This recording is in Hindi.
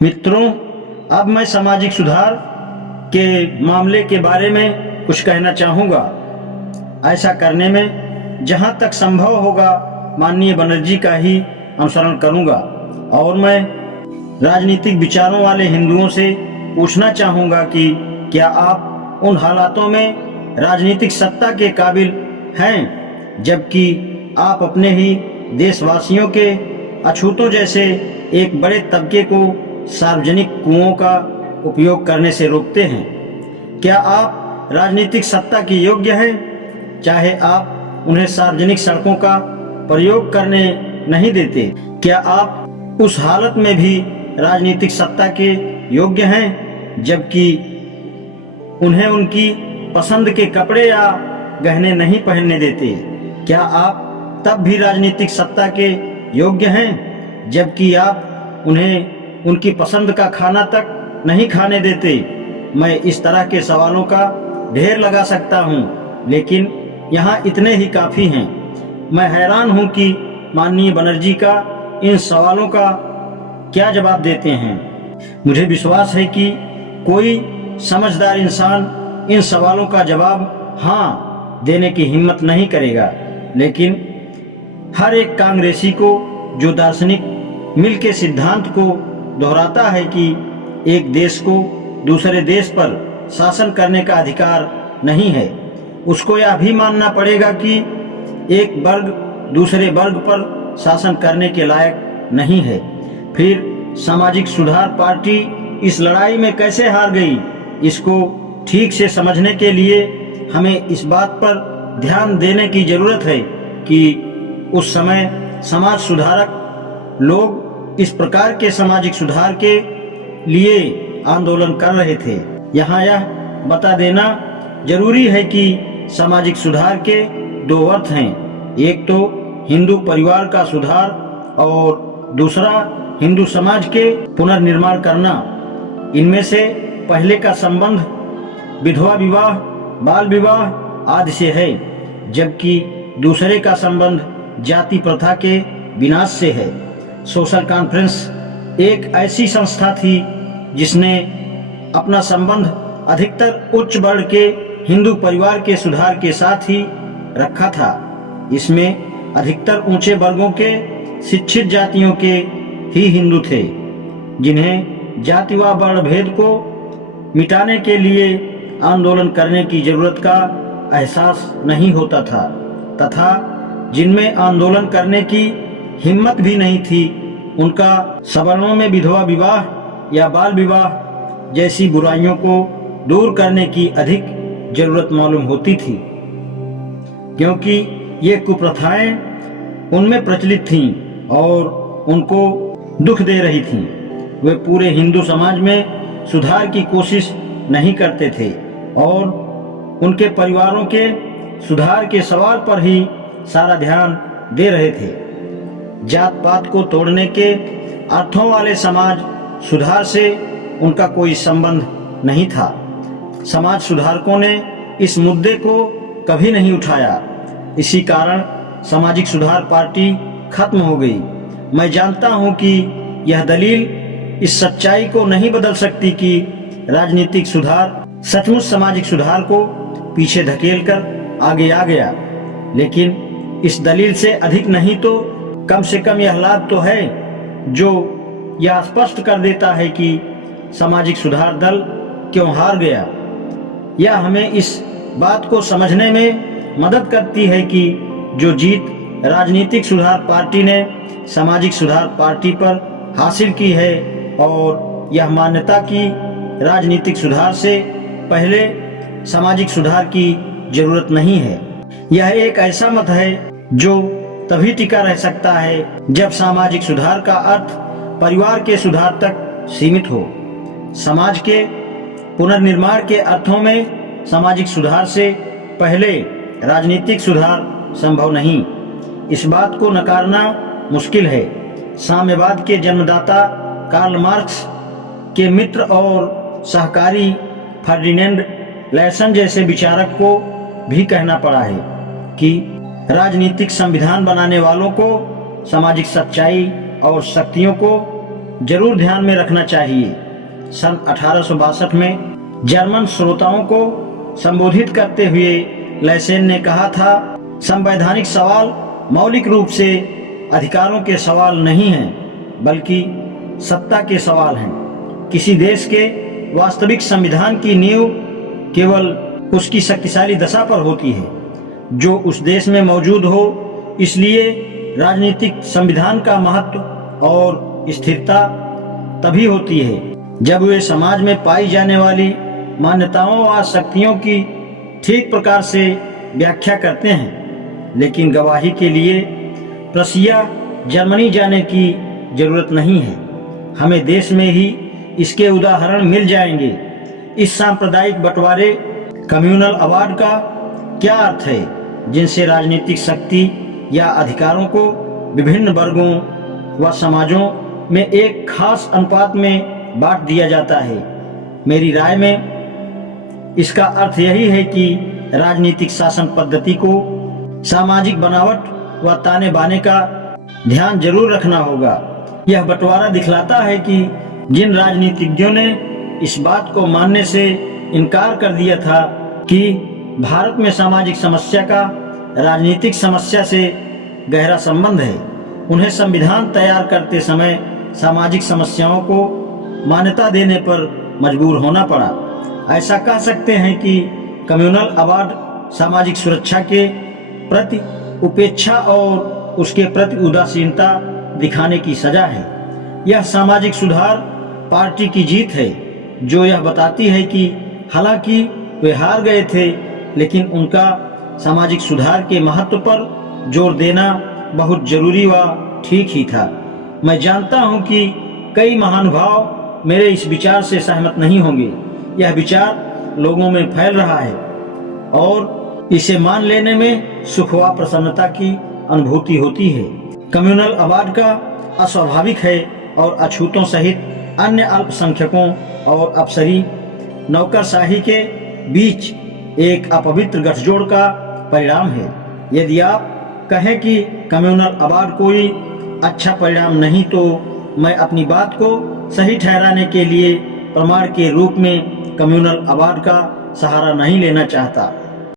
मित्रों, अब मैं सामाजिक सुधार के मामले के बारे में कुछ कहना चाहूँगा। ऐसा करने में जहाँ तक संभव होगा माननीय बनर्जी का ही अनुसरण करूँगा और मैं राजनीतिक विचारों वाले हिंदुओं से पूछना चाहूँगा कि क्या आप उन हालातों में राजनीतिक सत्ता के काबिल हैं जबकि आप अपने ही देशवासियों के अछूतों जैसे एक बड़े तबके को सार्वजनिक कुओं का उपयोग करने से रोकते हैं? क्या आप राजनीतिक सत्ता के योग्य हैं, चाहे आप उन्हें सार्वजनिक सड़कों का प्रयोग करने नहीं देते? क्या आप उस हालत में भी राजनीतिक सत्ता के योग्य हैं जबकि उन्हें उनकी पसंद के कपड़े या गहने नहीं पहनने देते? क्या आप तब भी राजनीतिक सत्ता के योग्य हैं जबकि आप उन्हें उनकी पसंद का खाना तक नहीं खाने देते? मैं इस तरह के सवालों का ढेर लगा सकता हूं, लेकिन यहाँ इतने ही काफ़ी हैं। मैं हैरान हूं कि माननीय बनर्जी का इन सवालों का क्या जवाब देते हैं। मुझे विश्वास है कि कोई समझदार इंसान इन सवालों का जवाब हाँ देने की हिम्मत नहीं करेगा, लेकिन हर एक कांग्रेसी को जो दार्शनिक मिल के सिद्धांत को दोहराता है कि एक देश को दूसरे देश पर शासन करने का अधिकार नहीं है, उसको यह भी मानना पड़ेगा कि एक वर्ग दूसरे वर्ग पर शासन करने के लायक नहीं है। फिर सामाजिक सुधार पार्टी इस लड़ाई में कैसे हार गई, इसको ठीक से समझने के लिए हमें इस बात पर ध्यान देने की जरूरत है कि उस समय समाज सुधारक लोग इस प्रकार के सामाजिक सुधार के लिए आंदोलन कर रहे थे। यहाँ यह बता देना जरूरी है कि सामाजिक सुधार के दो अर्थ हैं, एक तो हिंदू परिवार का सुधार और दूसरा हिंदू समाज के पुनर्निर्माण करना। इनमें से पहले का संबंध विधवा विवाह, बाल विवाह आदि से है, जबकि दूसरे का संबंध जाति प्रथा के विनाश से है। सोशल कॉन्फ्रेंस एक ऐसी संस्था थी जिसने अपना संबंध अधिकतर उच्च वर्ग के हिंदू परिवार के सुधार के साथ ही रखा था। इसमें अधिकतर ऊंचे वर्गों के शिक्षित जातियों के ही हिंदू थे, जिन्हें जाति व वर्ण भेद को मिटाने के लिए आंदोलन करने की जरूरत का एहसास नहीं होता था तथा जिनमें आंदोलन करने की हिम्मत भी नहीं थी। उनका सवर्णों में विधवा विवाह या बाल विवाह जैसी बुराइयों को दूर करने की अधिक जरूरत मालूम होती थी, क्योंकि ये कुप्रथाएं उनमें प्रचलित थीं और उनको दुख दे रही थीं। वे पूरे हिंदू समाज में सुधार की कोशिश नहीं करते थे और उनके परिवारों के सुधार के सवाल पर ही सारा ध्यान दे रहे थे। जात पात को तोड़ने के अर्थों वाले समाज सुधार से उनका कोई संबंध नहीं था। समाज सुधारकों ने इस मुद्दे को कभी नहीं उठाया। इसी कारण सामाजिक सुधार पार्टी खत्म हो गई। मैं जानता हूं कि यह दलील इस सच्चाई को नहीं बदल सकती कि राजनीतिक सुधार सचमुच सामाजिक सुधार को पीछे धकेलकर आगे आ गया, लेकिन इस दलील से अधिक नहीं तो कम से कम यह लाभ तो है जो यह स्पष्ट कर देता है कि सामाजिक सुधार दल क्यों हार गया। यह हमें इस बात को समझने में मदद करती है कि जो जीत राजनीतिक सुधार पार्टी ने सामाजिक सुधार पार्टी पर हासिल की है, और यह मान्यता कि राजनीतिक सुधार से पहले सामाजिक सुधार की जरूरत नहीं है। यह एक ऐसा मत है जो तभी टिका रह सकता है जब सामाजिक सुधार का अर्थ परिवार के सुधार तक सीमित हो। समाज के पुनर्निर्माण के अर्थों में सामाजिक सुधार से पहले राजनीतिक सुधार संभव नहीं। इस बात को नकारना मुश्किल है। साम्यवाद के जन्मदाता कार्ल मार्क्स के मित्र और सहकारी फर्डिनेंड लैसन जैसे विचारक को भी कहना पड़ा है कि राजनीतिक संविधान बनाने वालों को सामाजिक सच्चाई और शक्तियों को जरूर ध्यान में रखना चाहिए। सन 1862 में जर्मन श्रोताओं को संबोधित करते हुए लैसेन ने कहा था, संवैधानिक सवाल मौलिक रूप से अधिकारों के सवाल नहीं हैं, बल्कि सत्ता के सवाल हैं। किसी देश के वास्तविक संविधान की नींव केवल उसकी शक्तिशाली दशा पर होती है जो उस देश में मौजूद हो। इसलिए राजनीतिक संविधान का महत्व और स्थिरता तभी होती है जब वे समाज में पाई जाने वाली मान्यताओं व शक्तियों की ठीक प्रकार से व्याख्या करते हैं। लेकिन गवाही के लिए प्रशिया जर्मनी जाने की जरूरत नहीं है। हमें देश में ही इसके उदाहरण मिल जाएंगे। इस सांप्रदायिक बंटवारे कम्युनल अवार्ड का क्या अर्थ है, जिनसे राजनीतिक शक्ति या अधिकारों को विभिन्न वर्गों व समाजों में एक खास अनुपात में बांट दिया जाता है। मेरी राय में इसका अर्थ यही है कि राजनीतिक शासन पद्धति को सामाजिक बनावट व ताने बाने का ध्यान जरूर रखना होगा। यह बंटवारा दिखलाता है कि जिन राजनीतिज्ञों ने इस बात को मानने से इनकार कर दिया था कि भारत में सामाजिक समस्या का राजनीतिक समस्या से गहरा संबंध है, उन्हें संविधान तैयार करते समय सामाजिक समस्याओं को मान्यता देने पर मजबूर होना पड़ा। ऐसा कह सकते हैं कि कम्युनल अवार्ड सामाजिक सुरक्षा के प्रति उपेक्षा और उसके प्रति उदासीनता दिखाने की सजा है। यह सामाजिक सुधार पार्टी की जीत है, जो यह बताती है कि हालांकि वे हार गए थे, लेकिन उनका सामाजिक सुधार के महत्व पर जोर देना बहुत जरूरी व ठीक ही था। मैं जानता हूं कि कई महानुभाव मेरे इस विचार से सहमत नहीं होंगे। यह विचार लोगों में फैल रहा है और इसे मान लेने में सुख व प्रसन्नता की अनुभूति होती है। कम्युनल अवार्ड का अस्वाभाविक है और अछूतों सहित अन्य अल्पसंख्यकों और अफसरी नौकरशाही के बीच एक अपवित्र गठजोड़ का परिणाम है। यदि आप कहें कि कम्युनल अवार्ड कोई अच्छा परिणाम नहीं, तो मैं अपनी बात को सही ठहराने के लिए प्रमाण के रूप में कम्युनल अवार्ड का सहारा नहीं लेना चाहता।